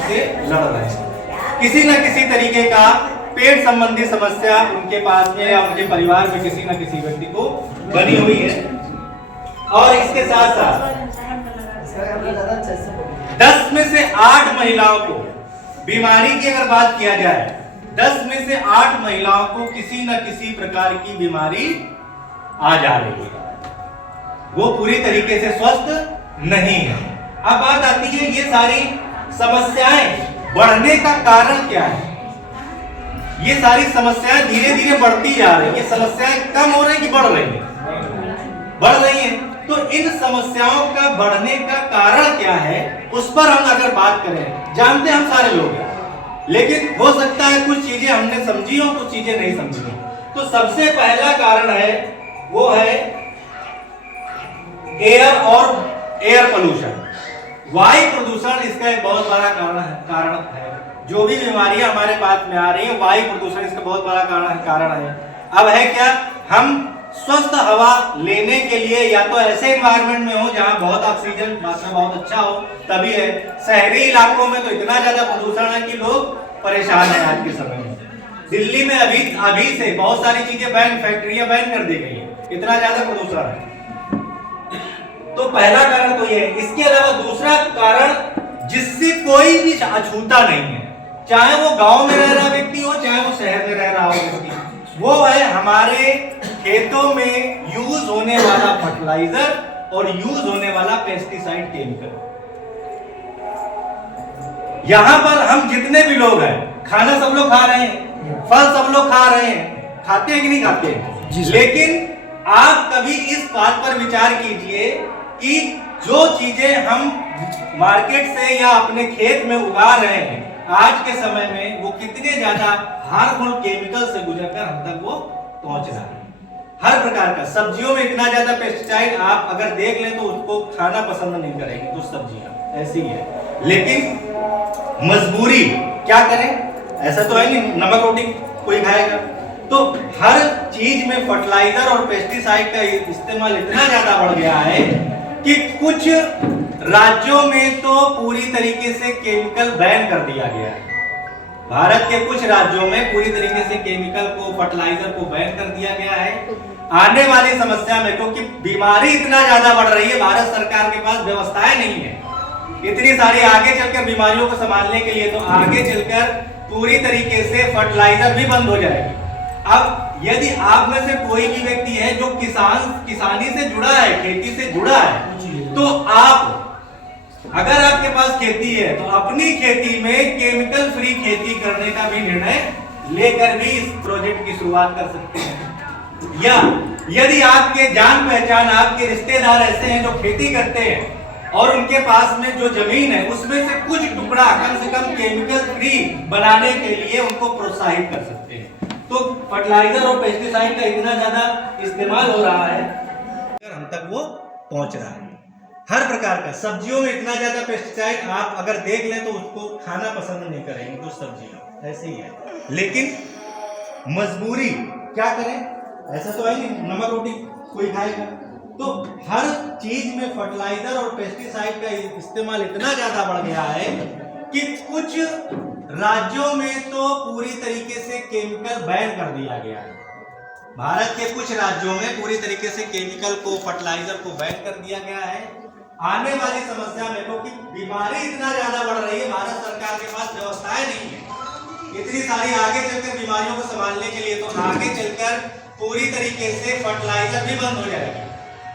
से लड़ रहे हैं। किसी न किसी तरीके का पेट संबंधी समस्या उनके पास में या उनके परिवार में किसी न किसी व्यक्ति को बनी हुई है। और इसके साथ साथ 10 में से 8 महिलाओं को बीमारी की अगर बात किया जाए, 10 में से 8 महिलाओं को किसी न किसी प्रकार की बीमारी आ जा रही है, वो पूरी तरीके से स्वस्थ नहीं है। अब बात आती है ये सारी समस्याएं बढ़ने का कारण क्या है। ये सारी समस्याएं धीरे धीरे बढ़ती जा रही है। ये समस्याएं कम हो रही कि बढ़ रही है? बढ़ रही है। तो इन समस्याओं का बढ़ने का कारण क्या है, उस पर हम अगर बात करें, जानते हम सारे लोग हैं, लेकिन हो सकता है कुछ चीजें हमने समझी हो, कुछ चीजें नहीं समझी। तो सबसे पहला कारण है वो है एयर पोल्यूशन, वायु प्रदूषण। इसका एक बहुत बड़ा कारण है। जो भी बीमारियां हमारे पास में आ रही है, वायु प्रदूषण इसका बहुत बड़ा कारण है। अब है क्या, हम स्वस्थ हवा लेने के लिए या तो ऐसे एनवायरनमेंट में हो जहां बहुत ऑक्सीजन मात्रा बहुत अच्छा हो, तभी है। शहरी इलाकों में तो इतना ज्यादा प्रदूषण है कि लोग परेशान हैं आज के समय में। दिल्ली में अभी से बहुत सारी चीजें फैक्ट्रियां बैन कर दी गई है, इतना ज्यादा प्रदूषण है। तो पहला कारण तो ये है। इसके अलावा दूसरा कारण जिससे कोई भी अछूता नहीं है, चाहे वो गांव में रह रहा व्यक्ति हो, चाहे वो शहर में रह रहा हो व्यक्ति, वो है हमारे खेतों में यूज होने वाला फर्टिलाइजर और यूज होने वाला पेस्टिसाइड केमिकल। यहां पर हम जितने भी लोग हैं, खाना सब लोग खा रहे हैं, फल सब लोग खा रहे हैं, खाते हैं कि नहीं खाते हैं? लेकिन आप कभी इस बात पर विचार कीजिए कि जो चीजें हम मार्केट से या अपने खेत में उगा रहे हैं आज के समय में, वो कितने ज्यादा हार्मफुल केमिकल से गुजरकर हम तक वो पहुंच रहा है। हर प्रकार का सब्जियों में इतना ज्यादा पेस्टिसाइड, आप अगर देख लें तो उसको खाना पसंद नहीं करेंगे, तो सब्जियां ऐसी है। लेकिन मजबूरी क्या करें, ऐसा तो है नहीं नमक रोटी कोई खाएगा। तो हर चीज में फर्टिलाइजर और पेस्टिसाइड का इस्तेमाल इतना ज्यादा बढ़ गया है कि कुछ राज्यों में तो पूरी तरीके से केमिकल बैन कर दिया गया है। भारत के कुछ राज्यों में पूरी तरीके से केमिकल को, फर्टिलाइजर को बैन कर दिया गया है। आने वाली समस्या में, क्योंकि बीमारी इतना ज्यादा बढ़ रही है, भारत सरकार के पास व्यवस्थाएं नहीं है इतनी सारी आगे चलकर बीमारियों को संभालने के लिए। तो आगे चलकर पूरी तरीके से फर्टिलाइजर भी बंद हो जाएगी। अब यदि आप में से कोई भी व्यक्ति है जो किसानी से जुड़ा है, खेती से जुड़ा है, तो आप, अगर आपके पास खेती है तो अपनी खेती में केमिकल फ्री खेती करने का भी निर्णय लेकर भी इस प्रोजेक्ट की शुरुआत कर सकते हैं। या यदि आपके जान पहचान, आपके रिश्तेदार ऐसे हैं जो खेती करते हैं और उनके पास में जो जमीन है उसमें से कुछ टुकड़ा कम से कम केमिकल फ्री बनाने के लिए उनको प्रोत्साहित कर सकते हैं। तो फर्टिलाइजर और पेस्टिसाइड का इतना ज्यादा इस्तेमाल हो रहा है, हम तक वो पहुंच रहा है। हर प्रकार का सब्जियों में इतना ज्यादा पेस्टिसाइड, आप अगर देख लें तो उसको खाना पसंद नहीं करेंगे कुछ सब्जियां, ऐसे ही है। लेकिन मजबूरी क्या करें, ऐसा तो है नहीं नमक रोटी कोई खाएगा। तो हर चीज में फर्टिलाइजर और पेस्टिसाइड का इस्तेमाल इतना ज्यादा बढ़ गया है कि कुछ राज्यों में तो पूरी तरीके से केमिकल बैन कर दिया गया है। भारत के कुछ राज्यों में पूरी तरीके से केमिकल को, फर्टिलाइजर को बैन कर दिया गया है। आने वाली समस्या में, क्योंकि बीमारी इतना ज्यादा बढ़ रही है, भारत सरकार के पास व्यवस्थाएं नहीं है इतनी सारी आगे चलकर बीमारियों को संभालने के लिए। तो आगे चलकर पूरी तरीके से फर्टिलाइजर भी बंद हो जाएगा।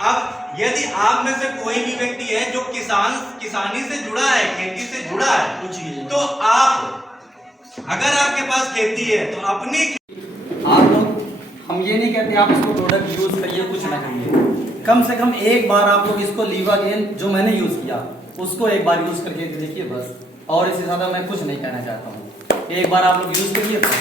अब यदि आप में से कोई भी व्यक्ति है जो किसानी से जुड़ा है, खेती से जुड़ा है, तो आप, अगर आपके पास खेती है तो अपनी आप लोग, हम ये नहीं कहते आप इसको प्रोडक्ट यूज करिए, कुछ ना करिए, कम से कम एक बार आप लोग इसको लीवागेन जो मैंने यूज किया उसको एक बार यूज करके देखिए बस। और इससे ज्यादा मैं कुछ नहीं कहना चाहता हूँ। एक बार आप लोग यूज करिए बस।